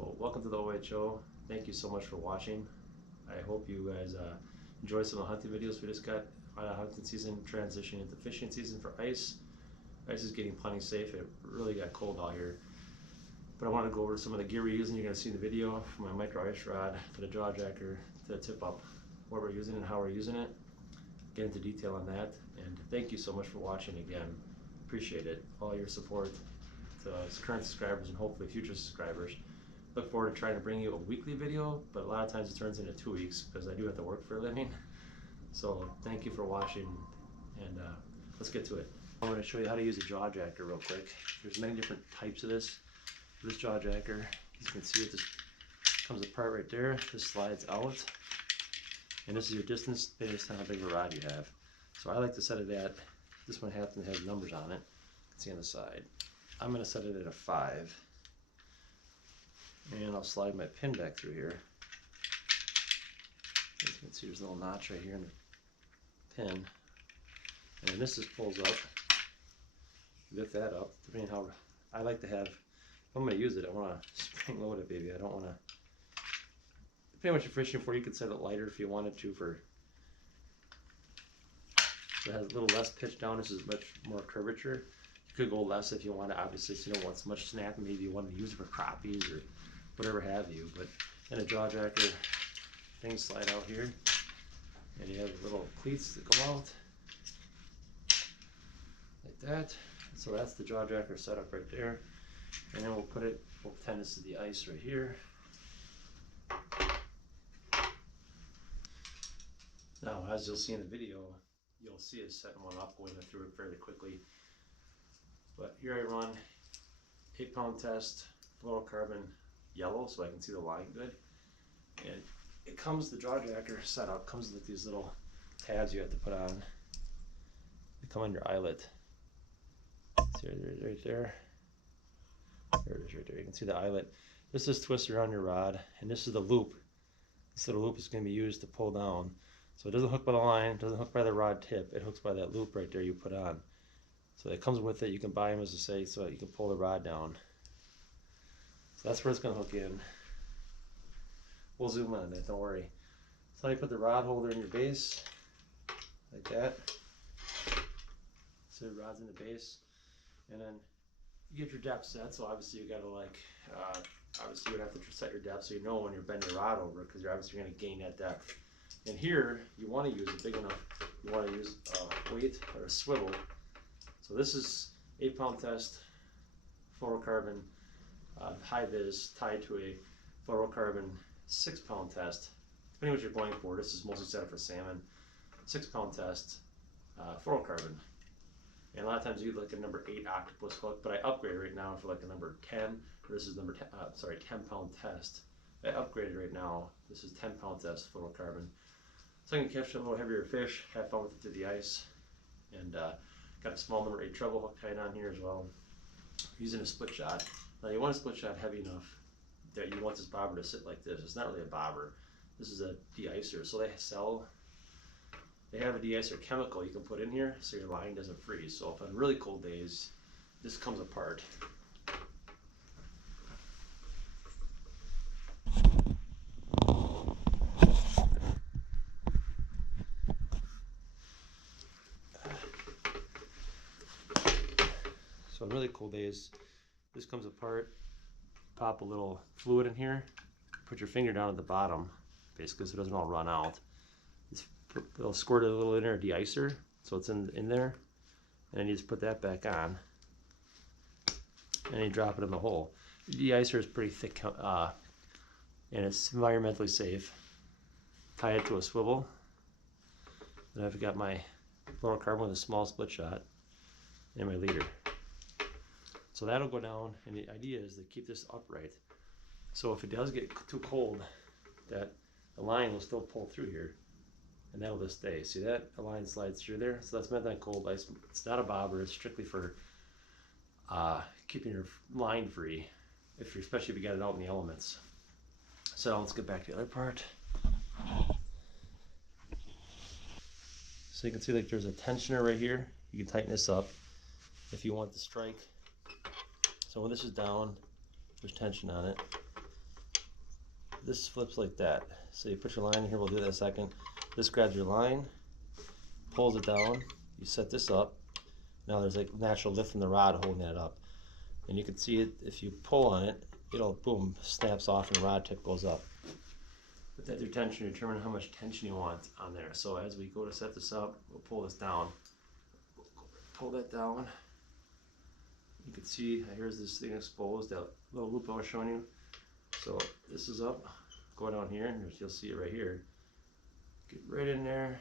So welcome to the OHO. Thank you so much for watching. I hope you guys enjoy some of the hunting videos. We just got out of hunting season, transitioning into fishing season for ice. Ice is getting plenty safe. It really got cold out here. But I want to go over some of the gear we're using. You're going to see in the video, from my micro ice rod to the jaw jacker to the tip up, what we're using and how we're using it. Get into detail on that. And thank you so much for watching again. Appreciate it. All your support to current subscribers and hopefully future subscribers. Look forward to trying to bring you a weekly video, but a lot of times it turns into 2 weeks because I do have to work for a living. So thank you for watching, and let's get to it. I'm going to show you how to use a jaw jacker real quick. There's many different types of this. This jaw jacker, as you can see, it just comes apart right there. This slides out, and this is your distance based on how big of a rod you have. So I like to set it at, this one happens to have numbers on it. You can see on the side. I'm going to set it at a 5. And I'll slide my pin back through here. As you can see, there's a little notch right here in the pin. And then this just pulls up. Lift that up, depending on how I like to have. If I'm going to use it, I want to spring load it, baby. I don't want to. Depending on what you're fishing for, you could set it lighter if you wanted to. So it has a little less pitch down. This is much more curvature. You could go less if you want to, obviously, so you don't want so much snap. Maybe you want to use it for crappies or whatever have you. But then a jaw jacker, things slide out here, and you have little cleats that go out like that. So that's the jaw jacker setup right there. And then we'll pretend this is the ice right here. Now, as you'll see in the video, you'll see us setting one up, going through it fairly quickly. But here I run 8-pound test, fluorocarbon yellow, so I can see the line good. And it comes, the jaw jacker setup comes with these little tabs you have to put on. They come on your eyelet. See right there. There it is right there. You can see the eyelet. This is twisted around your rod, and this is the loop. This little loop is going to be used to pull down. So it doesn't hook by the line, it doesn't hook by the rod tip, it hooks by that loop right there you put on. So it comes with it. You can buy them, as I say, so you can pull the rod down. So that's where it's going to hook in. We'll zoom on that, don't worry. So you put the rod holder in your base, like that. So the rod's in the base, and then you get your depth set. So obviously you got to obviously you would have to set your depth so you know when you're bending your rod over, because you're obviously going to gain that depth. And here you want to use it big enough. You want to use a weight or a swivel. So this is 8-pound test fluorocarbon high vis tied to a fluorocarbon 6-pound test. Depending on what you're going for, this is mostly set up for salmon. 6-pound test fluorocarbon. And a lot of times you get like a number 8 octopus hook, but I upgrade right now for like a number 10. This is number 10, 10-pound test. I upgraded right now. This is 10-pound test fluorocarbon. So I can catch a little heavier fish, have fun with it through the ice, and got a small number 8 treble hook tied on here as well. Using a split shot. Now you want a split shot heavy enough that you want this bobber to sit like this. It's not really a bobber. This is a de-icer. So they have a de-icer chemical you can put in here so your line doesn't freeze. So if on really cold days, this comes apart. So on really cold days, this comes apart. Pop a little fluid in here. Put your finger down at the bottom, basically, so it doesn't all run out. It'll squirt a little in there, de-icer, so it's in there. And then you just put that back on, and you drop it in the hole. The de-icer is pretty thick, and it's environmentally safe. Tie it to a swivel. Then I've got my fluorocarbon with a small split shot and my leader. So that'll go down, and the idea is to keep this upright. So if it does get too cold, that the line will still pull through here, and that'll just stay. See that? The line slides through there. So that's meant on cold ice. It's not a bobber. It's strictly for keeping your line free, especially if you got it out in the elements. So let's get back to the other part. So you can see like there's a tensioner right here. You can tighten this up if you want to strike. So when this is down, there's tension on it. this flips like that. So you put your line in here, we'll do that in a second. This grabs your line, pulls it down, you set this up. Now there's like natural lift from the rod holding that up. And you can see it, if you pull on it, it'll boom, snaps off and the rod tip goes up. With that your tension, you determine how much tension you want on there. So as we go to set this up, we'll pull this down. Pull that down. You can see here's this thing exposed, that little loop I was showing you. So this is up, go down here, and you'll see it right here. Get right in there.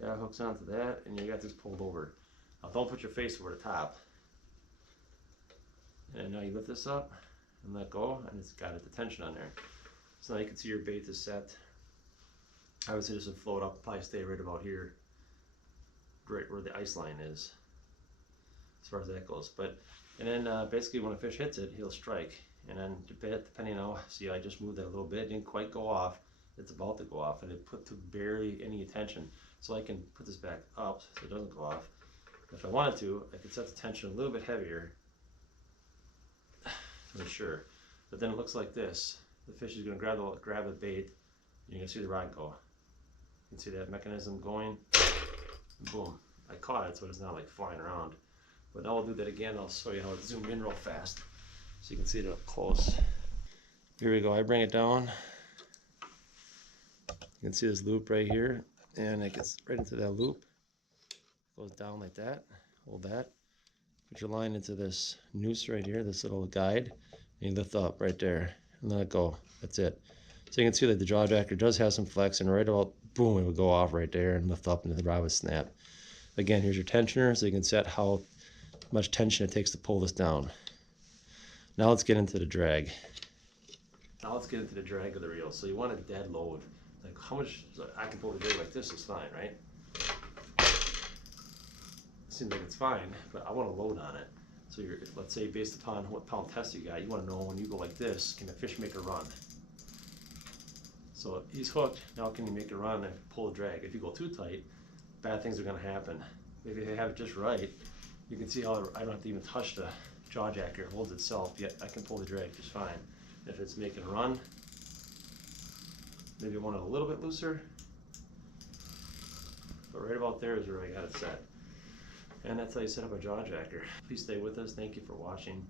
That hooks onto that, and you got this pulled over. Now don't put your face over the top. And now you lift this up and let go, and it's got the tension on there. So now you can see your bait is set. Obviously this would float up, probably stay right about here, right where the ice line is, as far as that goes. But and then basically when a fish hits it, he'll strike. And then depending on, see, I just moved that a little bit, it didn't quite go off. It's about to go off, and it put to barely any attention. So I can put this back up so it doesn't go off. If I wanted to, I could set the tension a little bit heavier to make sure. But then it looks like this. The fish is going to grab the bait, and you're going to see the rod go. You can see that mechanism going, and boom. I caught it, so it's not like flying around. But now we'll do that again. I'll show you how it zoomed in real fast, so you can see it up close. Here we go. I bring it down. You can see this loop right here, and it gets right into that loop. Goes down like that. Hold that. Put your line into this noose right here, this little guide, and you lift up right there, and let it go. That's it. So you can see that the jaw jacker does have some flex, and right about boom, it would go off right there and lift up, and the rod would snap. Again, here's your tensioner, so you can set how much tension it takes to pull this down. Now let's get into the drag. Now let's get into the drag of the reel. So you want a dead load. Like how much I can pull the drag like this is fine, right? Seems like it's fine, but I want a load on it. So let's say based upon what pound test you got, you want to know when you go like this, can the fish make a run? So he's hooked, now can you make a run and pull the drag? If you go too tight, bad things are going to happen. If you have it just right, you can see how I don't have to even touch the jaw jacker, it holds itself, yet I can pull the drag just fine. If it's making a run, maybe I want it a little bit looser, but right about there is where I got it set. And that's how you set up a jaw jacker. Please stay with us. Thank you for watching.